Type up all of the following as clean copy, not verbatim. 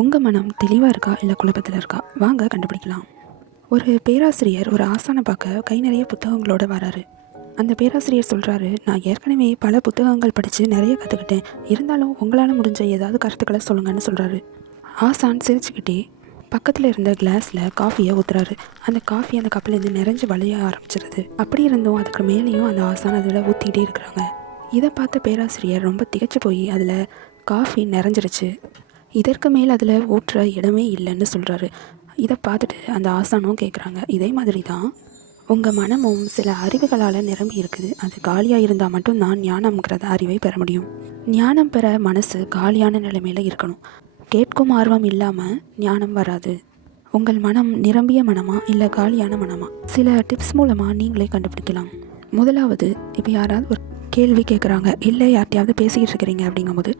உங்கள் மனம் தெளிவாக இருக்கா இல்லை குழப்பத்தில் இருக்கா? வாங்க கண்டுபிடிக்கலாம். ஒரு பேராசிரியர் ஒரு ஆசானை பார்க்க கை நிறைய புத்தகங்களோட வராரு. அந்த பேராசிரியர் சொல்கிறாரு, நான் ஏற்கனவே பல புத்தகங்கள் படித்து நிறைய கற்றுக்கிட்டேன், இருந்தாலும் உங்களால் முடிஞ்ச ஏதாவது கருத்துக்களை சொல்லுங்கன்னு சொல்கிறாரு. ஆசான் சிரிச்சுக்கிட்டே பக்கத்தில் இருந்த கிளாஸில் காஃபியை ஊற்றுறாரு. அந்த காஃபி அந்த கப்பிலேருந்து நிறைஞ்சு வழிய ஆரம்பிச்சிருது. அப்படி இருந்தும் அதுக்கு மேலேயும் அந்த ஆசான் அதில் ஊற்றிக்கிட்டே இருக்கிறாங்க. இதை பார்த்த பேராசிரியர் ரொம்ப திகைச்சு போய் அதில் காஃபி நிறைஞ்சிருச்சு, இதற்கு மேல் அதில் ஊற்றுற இடமே இல்லைன்னு சொல்கிறாரு. இதை பார்த்துட்டு அந்த ஆசானும் கேட்குறாங்க, இதே மாதிரி தான் உங்கள் மனமும் சில அறிவுகளால் நிரம்பி இருக்குது. அது காலியாக இருந்தால் மட்டும்தான் ஞானம்ங்கிறத அறிவை பெற முடியும். ஞானம் பெற மனசு காலியான நிலைமையில் இருக்கணும். கேட்கும் ஆர்வம் இல்லாமல் ஞானம் வராது. உங்கள் மனம் நிரம்பிய மனமா இல்லை காலியான மனமா? சில டிப்ஸ் மூலமாக நீங்களே கண்டுபிடிக்கலாம். முதலாவது, இப்போ யாராவது ஒரு கேள்வி கேட்குறாங்க, இல்லை யார்ட்டையாவது பேசிக்கிட்டு இருக்கிறீங்க அப்படிங்கும்போது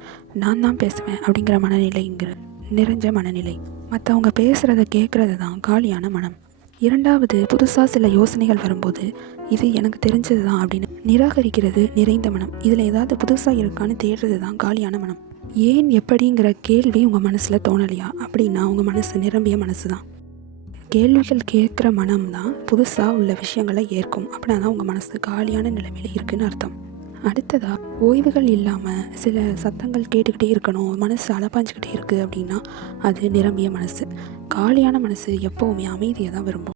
நான் தான் பேசுவேன் அப்படிங்கிற மனநிலைங்கிற நிறைஞ்ச மனநிலை. மற்றவங்க பேசுகிறத கேட்குறது தான் காலியான மனம். இரண்டாவது, புதுசாக சில யோசனைகள் வரும்போது இது எனக்கு தெரிஞ்சது தான் அப்படின்னு நிராகரிக்கிறது நிறைந்த மனம். இதில் ஏதாவது புதுசாக இருக்கான்னு தேடுறது தான் காலியான மனம். ஏன் எப்படிங்கிற கேள்வி உங்கள் மனசில் தோணலையா அப்படின்னா உங்கள் மனசு நிரம்பிய மனசு தான். கேள்விகள் கேட்குற மனம் தான் புதுசாக உள்ள விஷயங்களை ஏற்கும். அப்படின்னா தான் உங்கள் மனசு காலியான நிலைமையில் இருக்குதுன்னு அர்த்தம். அடுத்ததாக, ஓய்வுகள் இல்லாமல் சில சத்தங்கள் கேட்டுக்கிட்டே இருக்கணும், மனசு அலப்பாஞ்சிக்கிட்டே இருக்குது அப்படின்னா அது நிரம்பிய மனசு. காலியான மனசு எப்போவுமே அமைதியை தான் விரும்பும்.